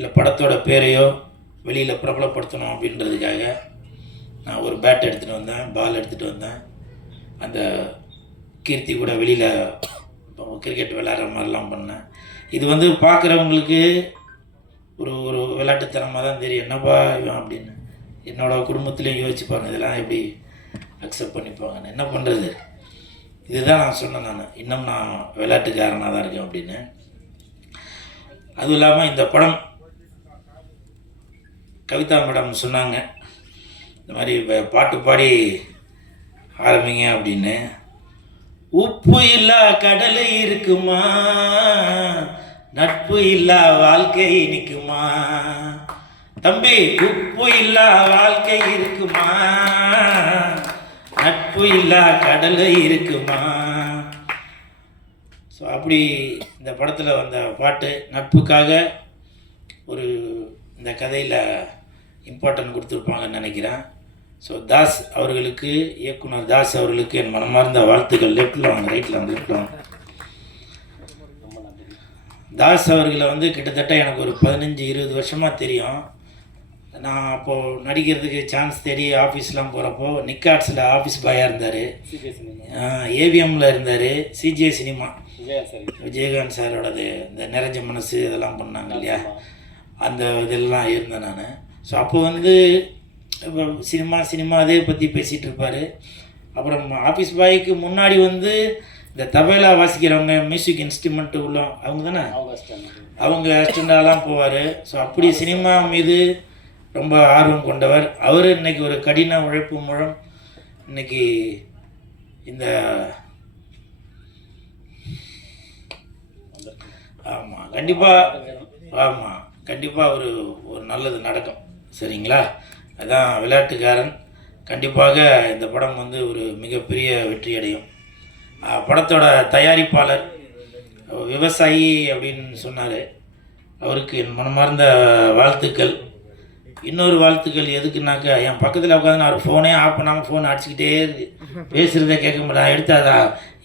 இல்லை படத்தோட பேரையோ வெளியில் பிரபலப்படுத்தணும் அப்படின்றதுக்காக நான் ஒரு பேட் எடுத்துகிட்டு வந்தேன், பால் எடுத்துகிட்டு வந்தேன். அந்த கீர்த்தி கூட வெளியில் கிரிக்கெட் விளையாடுற மாதிரிலாம் பண்ணேன். இது வந்து பார்க்குறவங்களுக்கு ஒரு ஒரு விளையாட்டுத்தனமாக தான் தெரியும், என்னப்பா இவன் அப்படின்னு. என்னோடய குடும்பத்துலேயும் யோசிச்சுப்பாங்க, இதெல்லாம் எப்படி அக்செப்ட் பண்ணிப்பாங்கன்னு. என்ன பண்ணுறது, இதுதான் நான் சொன்னேன், இன்னும் நான் விளையாட்டுக்காரனாக தான் இருக்கேன் அப்படின்னு. அதுவும் இல்லாமல் இந்த படம் கவிதா மேடம் சொன்னாங்க, இந்த மாதிரி பாட்டு பாடி ஆரம்பிங்க அப்படின்னு. உப்பு இல்லா கடலை இருக்குமா, நட்பு இல்லா வாழ்க்கை நிற்குமா தம்பி, உப்பு இல்லா வாழ்க்கை இருக்குமா, நட்பு இல்லா கடலை இருக்குமா. ஸோ அப்படி இந்த படத்தில் வந்த பாட்டு நட்புக்காக ஒரு இந்த கதையில் இம்பார்ட்டன்ட் கொடுத்துருப்பாங்கன்னு நினைக்கிறேன். ஸோ தாஸ் அவர்களுக்கு, இயக்குனர் தாஸ் அவர்களுக்கு என் மனமார்ந்த வாழ்த்துக்கள். லெஃப்டில் வாங்க, ரைட்டில் வாங்க, லெஃப்டில் வாங்க. தாஸ் அவர்களை வந்து கிட்டத்தட்ட எனக்கு ஒரு 15-20 வருஷமாக தெரியும். நான் அப்போது நடிக்கிறதுக்கு சான்ஸ் தேடி ஆஃபீஸ்லாம் போகிறப்போ நிக்காட்ஸில் ஆஃபீஸ் பாயாக இருந்தார், ஏவிஎம்மில் இருந்தார், சிஜே சினிமா விஜயகாந்த் சாரோடது இந்த நிறைஞ்ச மனசு இதெல்லாம் பண்ணாங்க இல்லையா, அந்த இதெல்லாம் இருந்தேன் நான். ஸோ அப்போ வந்து இப்போ சினிமா அதே பற்றி பேசிகிட்டு இருப்பார். அப்புறம் ஆஃபீஸ் பாய்க்கு முன்னாடி வந்து இந்த தபேலா வாசிக்கிறவங்க, மியூசிக் இன்ஸ்ட்ருமெண்ட்டு உள்ள அவங்க தானே, அவங்க அசிஸ்டண்டாலாம் போவார். ஸோ அப்படி சினிமா மீது ரொம்ப ஆர்வம் கொண்டவர் அவர். இன்றைக்கி ஒரு கடின உழைப்பு மூலம் இன்றைக்கி இந்த கண்டிப்பாக ஒரு நல்லது நடக்கும், சரிங்களா. அதான் விளையாட்டுக்காரன். கண்டிப்பாக இந்த படம் வந்து ஒரு மிகப்பெரிய வெற்றி அடையும். படத்தோட தயாரிப்பாளர் விவசாயி அப்படின்னு சொன்னார், அவருக்கு என் மனமார்ந்த வாழ்த்துக்கள். இன்னொரு வாழ்த்துக்கள் எதுக்குனாக்கா, என் பக்கத்தில் உட்காந்து நான் ஒரு ஃபோனே ஆஃப் பண்ணாமல் ஃபோன் அடிச்சுக்கிட்டே இருக்கு, பேசுகிறத கேட்க முடியல. நான் எடுத்து அதை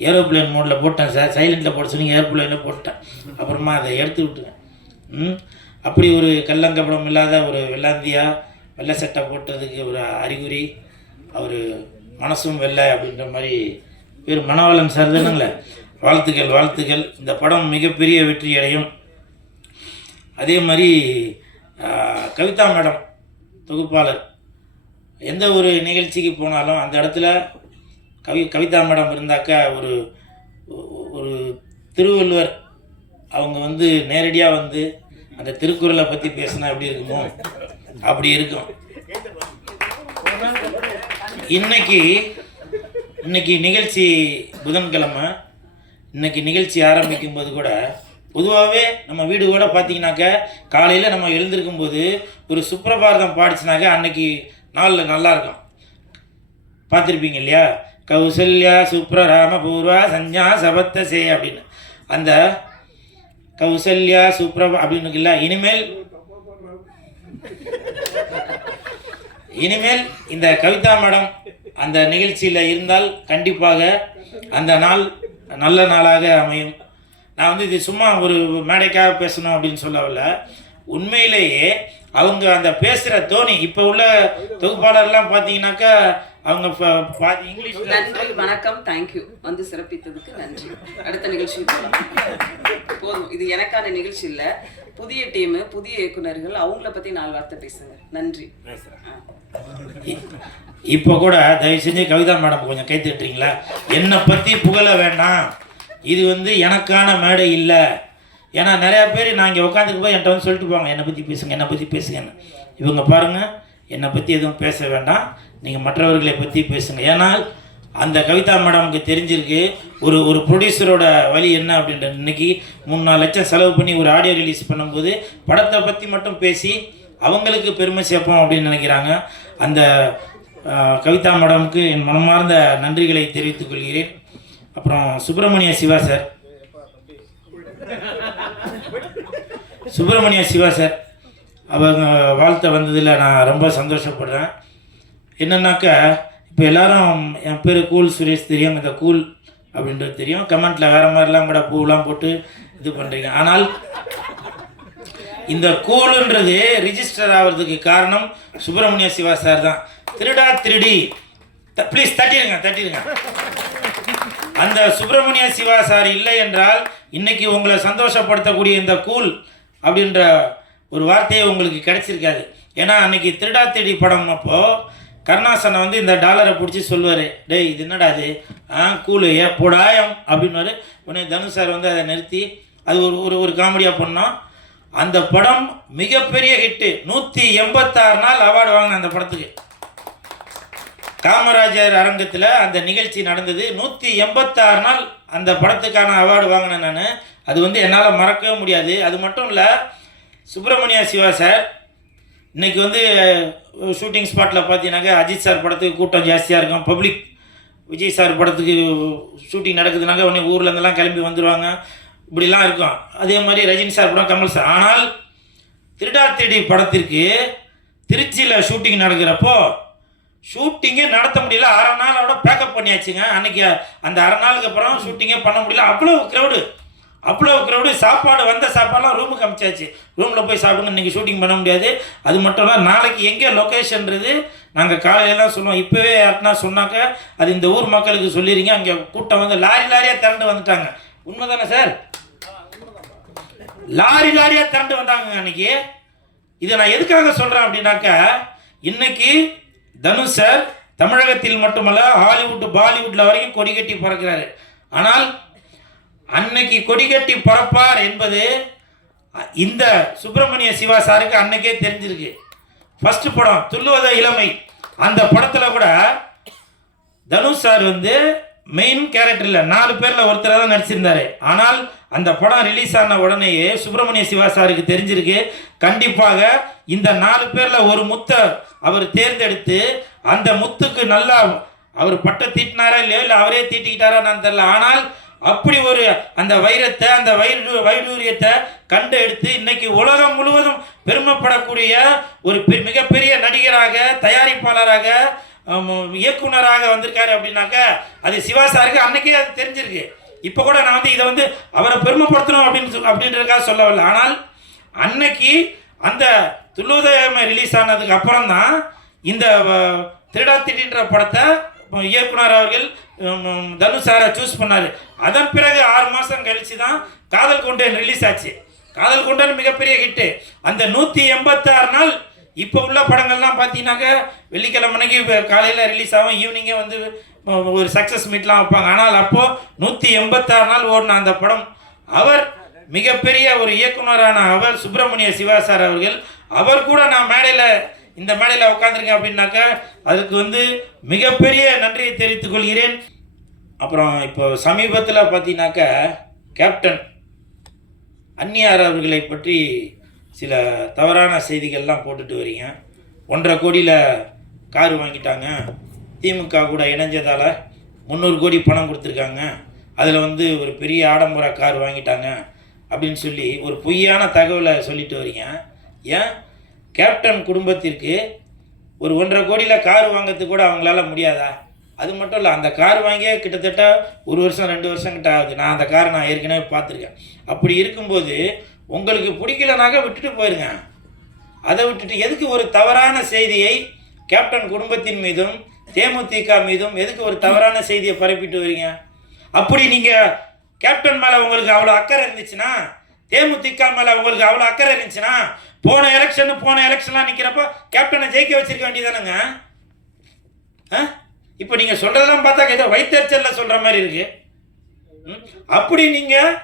ஏரோப்ளேன் மோடில் போட்டேன் சார், சைலண்டில் போட சொல்லி ஏரோப்ளேனில் போட்டேன். அப்புறமா அதை எடுத்து விட்டுருவேன். அப்படி ஒரு கள்ளங்கப்படம் இல்லாத ஒரு வெள்ளை சட்டை போட்டதுக்கு ஒரு அறிகுறி, அவர் மனசும் வெள்ளை அப்படின்ற மாதிரி பேர் மனவளன் சார் தானுங்களே. வாழ்த்துக்கள். இந்த படம் மிகப்பெரிய வெற்றி அடையும். அதே மாதிரி கவிதா மேடம் தொகுப்பாளர், எந்த ஒரு நிகழ்ச்சிக்கு போனாலும் அந்த இடத்துல கவிதா மேடம் இருந்தாக்கா ஒரு திருவள்ளுவர் அவங்க வந்து நேரடியாக வந்து அந்த திருக்குறளை பற்றி பேசினா எப்படி இருக்குமோ அப்படி இருக்கும். இன்னைக்கு நிகழ்ச்சி புதன்கிழமை, இன்னைக்கு நிகழ்ச்சி ஆரம்பிக்கும் போது கூட பொதுவாகவே நம்ம வீடு கூட பார்த்தீங்கன்னாக்கா காலையில் நம்ம எழுந்திருக்கும் போது ஒரு சுப்ரபாரதம் பாடிச்சுனாக்கா அன்னைக்கு நாளில் நல்லாயிருக்கும். பார்த்துருப்பீங்க இல்லையா, கௌசல்யா சுப்ரராம பூர்வா சஞ்சா சபத்தசே அப்படின்னு. அந்த கௌசல்யா சுப்ரபா அப்படின்னு இல்லை. இனிமேல் இந்த கவிதா மேடம் அந்த நிகழ்ச்சியில் இருந்தால் கண்டிப்பாக அந்த நாள் நல்ல நாளாக அமையும். நான் வந்து இது சும்மா ஒரு மேடைக்காக பேசணும் அப்படின்னு சொல்லவில்லை, உண்மையிலேயே அவங்க அந்த பேசுகிற தோனி. இப்போ உள்ள தொகுப்பாளர்லாம் பார்த்தீங்கன்னாக்கா அவங்க இங்கிலீஷ். நன்றி, வணக்கம், தேங்க்யூ, வந்து சிறப்பித்ததுக்கு நன்றி. அடுத்த நிகழ்ச்சி போதும், இது எனக்கான நிகழ்ச்சி இல்லை. புதிய டீமு, புதிய இயக்குனர்கள், அவங்கள பற்றி 4 வார்த்தை பேசுங்க. நன்றி. இப்போ கூட தயவு செஞ்சு கவிதா மேடம் கொஞ்சம் கை தட்டுறீங்களா? என்னை பற்றி புகழ வேண்டாம், இது வந்து எனக்கான மேடை இல்லை. ஏன்னா நிறையா பேர் நான் இங்கே உட்காந்துட்டு போய் என்கிட்ட வந்து சொல்லிட்டு போவாங்க, என்னை பற்றி பேசுங்கன்னு. இவங்க பாருங்கள், என்னை பற்றி எதுவும் பேச வேண்டாம், நீங்கள் மற்றவர்களை பற்றி பேசுங்க. ஏன்னால் அந்த கவிதா மேடமுக்கு தெரிஞ்சிருக்கு ஒரு ப்ரொடியூசரோட வழி என்ன அப்படின்றது. இன்றைக்கி 3-4 லட்சம் செலவு பண்ணி ஒரு ஆடியோ ரிலீஸ் பண்ணும்போது படத்தை பற்றி மட்டும் பேசி அவங்களுக்கு பெருமை சேர்ப்போம் அப்படின்னு நினைக்கிறாங்க. அந்த கவிதா மேடமுக்கு என் மனமார்ந்த நன்றிகளை தெரிவித்துக் கொள்கிறேன். அப்புறம் சுப்பிரமணிய சிவா சார் அவங்க வாழ்த்த வந்ததில் நான் ரொம்ப சந்தோஷப்படுறேன். என்னன்னாக்கா இப்போ எல்லோரும் என் பேர் கூல் சுரேஷ் தெரியும், இந்த கூல் அப்படின்றது தெரியும். கமெண்ட்டில் வேறு மாதிரிலாம் கூட பூவெலாம் போட்டு இது பண்ணுறீங்க. ஆனால் இந்த கூலுன்றது ரிஜிஸ்டர் ஆகிறதுக்கு காரணம் சுப்பிரமணிய சிவா சார் தான். திருடா திருடி ப்ளீஸ் தட்டிடுங்க. அந்த சுப்பிரமணிய சிவா சார் இல்லை என்றால் இன்னைக்கு உங்களை சந்தோஷப்படுத்தக்கூடிய இந்த கூல் அப்படின்ற ஒரு வார்த்தையே உங்களுக்கு கிடைச்சிருக்காது. ஏன்னா அன்னைக்கு திருடா திருடி படம் அப்போ கருணாசனை வந்து இந்த டாலரை பிடிச்சி சொல்லுவார், டேய் இது என்னடா அது கூலு போடாயம் அப்படின்னுவார். உடனே தனுஷ் சார் வந்து அதை நிறுத்தி அது ஒரு ஒரு காமெடியாக பண்ணோம். அந்த படம் மிகப்பெரிய ஹிட்டு. 186 நாள் அவார்டு வாங்கின அந்த படத்துக்கு. காமராஜர் அரங்கத்தில் அந்த நிகழ்ச்சி நடந்தது. 186 நாள் அந்த படத்துக்கான அவார்டு வாங்கினேன் நான். அது வந்து என்னால் மறக்கவே முடியாது. அது மட்டும் இல்லை, சுப்பிரமணிய சிவா சார் இன்றைக்கி வந்து ஷூட்டிங் ஸ்பாட்டில் பார்த்தீங்கன்னாக்கா அஜித் சார் படத்துக்கு கூட்டம் ஜாஸ்தியாக இருக்கும். பப்ளிக் விஜய் சார் படத்துக்கு ஷூட்டிங் நடக்குதுனாக்கா உடனே ஊர்லேருந்துலாம் கிளம்பி வந்துடுவாங்க. இப்படிலாம் இருக்கும். அதே மாதிரி ரஜினி சார் படம், கமல் சார். ஆனால் திருடா திருடி படத்திற்கு திருச்சியில் ஷூட்டிங் நடக்கிறப்போ ஷூட்டிங்கே நடத்த முடியல. அரை நாளோட பேக்கப் பண்ணியாச்சுங்க. அன்றைக்கி அந்த அரை நாளுக்கு அப்புறம் ஷூட்டிங்கே பண்ண முடியல. அவ்வளோ க்ரௌடு. சாப்பாடு வந்த சாப்பாடுலாம் ரூமுக்கு அமிச்சாச்சு. ரூமில் போய் சாப்பிடுங்க, இன்றைக்கி ஷூட்டிங் பண்ண முடியாது. அது மட்டும் இல்லை, நாளைக்கு எங்கே லொக்கேஷன்றது நாங்கள் காலையிலலாம் சொல்லுவோம். இப்போவே யாருன்னா சொன்னாக்க அது இந்த ஊர் மக்களுக்கு சொல்லிடுங்க. அங்கே கூட்டம் வந்து லாரியாக திரண்டு வந்துட்டாங்க. உண்மை தானே சார்? லாரியாக திரண்டு வந்தாங்க அன்னைக்கு. இதை நான் எதுக்காக சொல்கிறேன் அப்படின்னாக்கா, இன்னைக்கு தனுஷ் சார் தமிழகத்தில் மட்டுமல்ல ஹாலிவுட் பாலிவுட்டில் வரைக்கும் கொடி கட்டி பறக்கிறாரு. ஆனால் அன்னைக்கு கொடி கட்டி பறப்பார் என்பது இந்த சுப்பிரமணிய சிவா சாருக்கு அன்னைக்கே தெரிஞ்சிருக்கு. ஃபர்ஸ்ட் படம் துள்ளுவத இளமை, அந்த படத்தில் கூட தனுஷ் சார் வந்து மெயின் கேரக்டரில் 4 பேரில் ஒருத்தராக தான் நடிச்சிருந்தாரு. ஆனால் அந்த படம் ரிலீஸ் ஆன உடனேயே சுப்பிரமணிய சிவா சாருக்கு தெரிஞ்சிருக்கு, கண்டிப்பாக இந்த 4 பேரில் ஒரு முத்தை அவர் தேர்ந்தெடுத்து அந்த முத்துக்கு நல்லா அவர் பட்டை தீட்டினாரா இல்லையோ, இல்லை அவரே தீட்டிக்கிட்டாரான்னு தெரியல. ஆனால் அப்படி ஒரு அந்த வைரத்தை, அந்த வைடூரியத்தை கண்டு எடுத்து இன்னைக்கு உலகம் முழுவதும் பெருமைப்படக்கூடிய ஒரு மிகப்பெரிய நடிகராக, தயாரிப்பாளராக, இயக்குனராக வந்திருக்காரு அப்படின்னாக்க அது சிவா சாருக்கு அன்னைக்கே அது தெரிஞ்சிருக்கு. இப்போ கூட நான் வந்து இதை வந்து அவரை பெருமைப்படுத்தணும் அப்படின்றதுக்காக சொல்லவில்லை. ஆனால் அன்னைக்கு அந்த துள்ளுவதயமை ரிலீஸ் ஆனதுக்கு அப்புறம் தான் இந்த திருடா திருடின்ற படத்தை இயக்குனர் அவர்கள் தனுஷ் சாரை சூஸ் பண்ணார். அதன் பிறகு 6 மாதம் கழித்து தான் காதல் கொண்டேன் ரிலீஸ் ஆச்சு. காதல் கொண்டேன் மிகப்பெரிய ஹிட்டு. அந்த 186 நாள் இப்போ உள்ள படங்கள்லாம் பார்த்தீங்கன்னாக்கா வெள்ளிக்கிழமைக்கு காலையில் ரிலீஸ் ஆகும், ஈவினிங்கே வந்து ஒரு சக்ஸஸ் மீட்லாம் வைப்பாங்க. ஆனால் அப்போது 186 நாள் ஓடின அந்த படம். அவர் மிகப்பெரிய ஒரு இயக்குனரான அவர் சுப்பிரமணிய சிவா சார் அவர்கள், அவர் கூட நான் இந்த மேடையில் உட்காந்துருக்கேன் அப்படின்னாக்கா அதுக்கு வந்து மிகப்பெரிய நன்றியை தெரிவித்துக் கொள்கிறேன். அப்புறம் இப்போ சமீபத்தில் பார்த்தீங்கன்னாக்கா கேப்டன் அந்நியார் அவர்களை பற்றி சில தவறான செய்திகள்லாம் போட்டுட்டு வரீங்க. 1.5 கோடியில் கார் வாங்கிட்டாங்க, திமுக கூட இணைஞ்சதால் 300 கோடி பணம் கொடுத்துருக்காங்க, அதில் வந்து ஒரு பெரிய ஆடம்பர கார் வாங்கிட்டாங்க அப்படின்னு சொல்லி ஒரு பொய்யான தகவலை சொல்லிட்டு வரீங்க. ஏன் கேப்டன் குடும்பத்திற்கு ஒரு 1.5 கோடியில் கார் வாங்கிறதுக்கு கூட அவங்களால முடியாதா? அது மட்டும் இல்லை, அந்த கார் வாங்கியே கிட்டத்தட்ட 1 வருஷம் 2 வருஷம் கிட்ட ஆகுது. நான் அந்த காரை நான் ஏற்கனவே பார்த்துருக்கேன். அப்படி இருக்கும்போது உங்களுக்கு பிடிக்கலனாக்க விட்டுட்டு போயிருங்க. அதை விட்டுட்டு எதுக்கு ஒரு தவறான செய்தியை கேப்டன் குடும்பத்தின் மீதும் தேமுதிக மீதும் எதுக்கு ஒரு தவறான செய்தியை பரப்பிட்டு வரீங்க? அப்படி நீங்கள் கேப்டன் மேலே உங்களுக்கு அவ்வளோ அக்கறை இருந்துச்சுன்னா, தேமுதிக மேலே உங்களுக்கு அவ்வளோ அக்கறை இருந்துச்சுன்னா, போன எலெக்ஷன்லாம் நிற்கிறப்போ கேப்டனை ஜெயிக்க வச்சிருக்க வேண்டியதானுங்க. இப்போ நீங்கள் சொல்கிறதெல்லாம் பார்த்தா ஏதோ வைத்தறிச்சலில் சொல்கிற மாதிரி இருக்கு. அப்படி நீங்கள்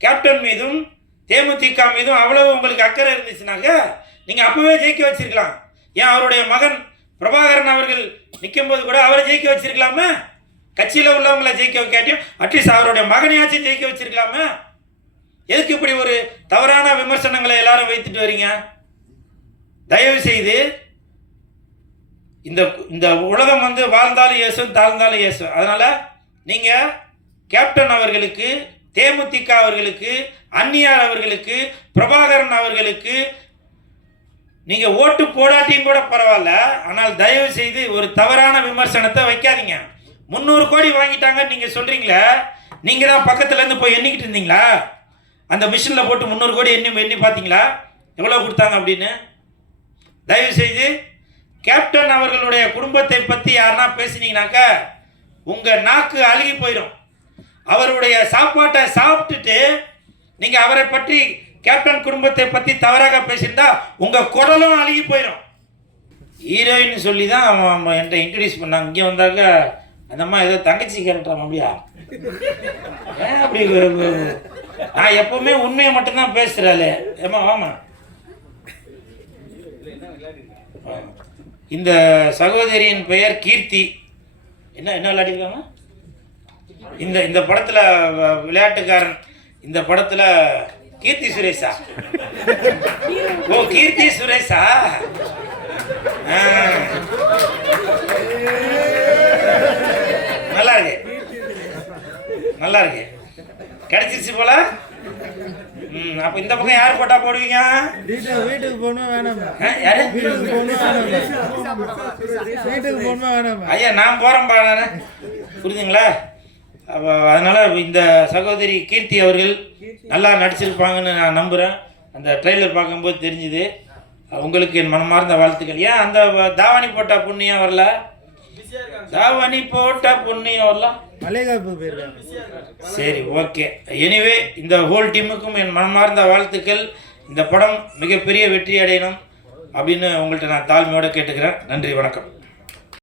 கேப்டன் மீதும் தேமுதிக மீதும் அவ்வளவு உங்களுக்கு அக்கறை இருந்துச்சுனாக்க நீங்கள் அப்போவே ஜெயிக்க வச்சிருக்கலாம். ஏன் அவருடைய மகன் பிரபாகரன் அவர்கள் நிற்கும்போது கூட அவரை ஜெயிக்க வச்சிருக்கலாமே? கட்சியில் உள்ளவங்களை ஜெயிக்க வைக்காட்டியும் அட்லீஸ்ட் அவருடைய மகனையாச்சும் ஜெயிக்க வச்சிருக்கலாமே? எதுக்கு இப்படி ஒரு தவறான விமர்சனங்களை எல்லாரும் வைத்துட்டு வரீங்க? தயவு செய்து இந்த உலகம் வந்து வாழ்ந்தாலும் ஏசும், தாழ்ந்தாலும் ஏசும். அதனால நீங்க கேப்டன் அவர்களுக்கு, தேமுதிக அவர்களுக்கு, அந்நியார் அவர்களுக்கு, பிரபாகரன் அவர்களுக்கு நீங்க ஓட்டு போடாட்டியும் கூட பரவாயில்ல. ஆனால் தயவு செய்து ஒரு தவறான விமர்சனத்தை வைக்காதீங்க. 300 கோடி வாங்கிட்டாங்கன்னு நீங்க சொல்றீங்களே, நீங்க தான் பக்கத்துல இருந்து போய் எண்ணிக்கிட்டு இருந்தீங்களா? அந்த மிஷினில் போட்டு 300 கோடி எண்ணி பார்த்தீங்களா? எவ்வளோ கொடுத்தாங்க அப்படின்னு. தயவு செய்து கேப்டன் அவர்களுடைய குடும்பத்தை பற்றி யாருன்னா பேசினீங்கனாக்கா உங்கள் நாக்கு அழுகி போயிடும். அவருடைய சாப்பாட்டை சாப்பிட்டுட்டு நீங்கள் அவரை பற்றி கேப்டன் குடும்பத்தை பற்றி தவறாக பேசியிருந்தா உங்கள் குடலும் அழுகி போயிடும். ஹீரோயின் சொல்லி தான் அவன் என்கிட்ட இன்ட்ரடியூஸ் பண்ணாங்க. இங்கே வந்தாக்க அந்த அம்மா ஏதோ தங்கச்சி கேரக்டர் அப்படியா? ஏன் அப்படி? நான் எப்பவுமே உண்மையை மட்டும்தான் பேசுகிறாளே. ஏமா வாமா. இந்த சகோதரியின் பெயர் கீர்த்தி. என்ன விளையாடிருக்காங்க? இந்த படத்தில் விளையாட்டுக்காரன். இந்த படத்தில் கீர்த்தி சுரேஷா? ஓ, கீர்த்தி சுரேஷா? நல்லா இருக்கு, நல்லா இருக்கு. கிடைச்சிருச்சு போல. அப்ப இந்த பக்கம் யார் போட்டா போடுவீங்க? வீட்டுக்கு போகணும் வேணாம். யாரு வீட்டுக்கு போகணும் வேணாம். ஐயா நான் போறேன்பா நானு. புரியுதுங்களா? அப்போ அதனால இந்த சகோதரி கீர்த்தி அவர்கள் நல்லா நடிச்சிருப்பாங்கன்னு நான் நம்புகிறேன். அந்த ட்ரெய்லர் பார்க்கும்போது தெரிஞ்சுது. உங்களுக்கு என் மனமார்ந்த வாழ்த்துக்கள். ஏன் அந்த தாவணி போட்ட புண்ணியம் வரல? தாவணி போட்ட புண்ணியம் வரலாம். மலைகாப்பு போயிருக்காங்க. சரி, ஓகே. எனிவே இந்த ஹோல் டீமுக்கும் என் மனமார்ந்த வாழ்த்துக்கள். இந்த படம் மிகப்பெரிய வெற்றி அடையணும் அப்படின்னு உங்கள்கிட்ட நான் தாழ்மையோடு கேட்டுக்கிறேன். நன்றி, வணக்கம்.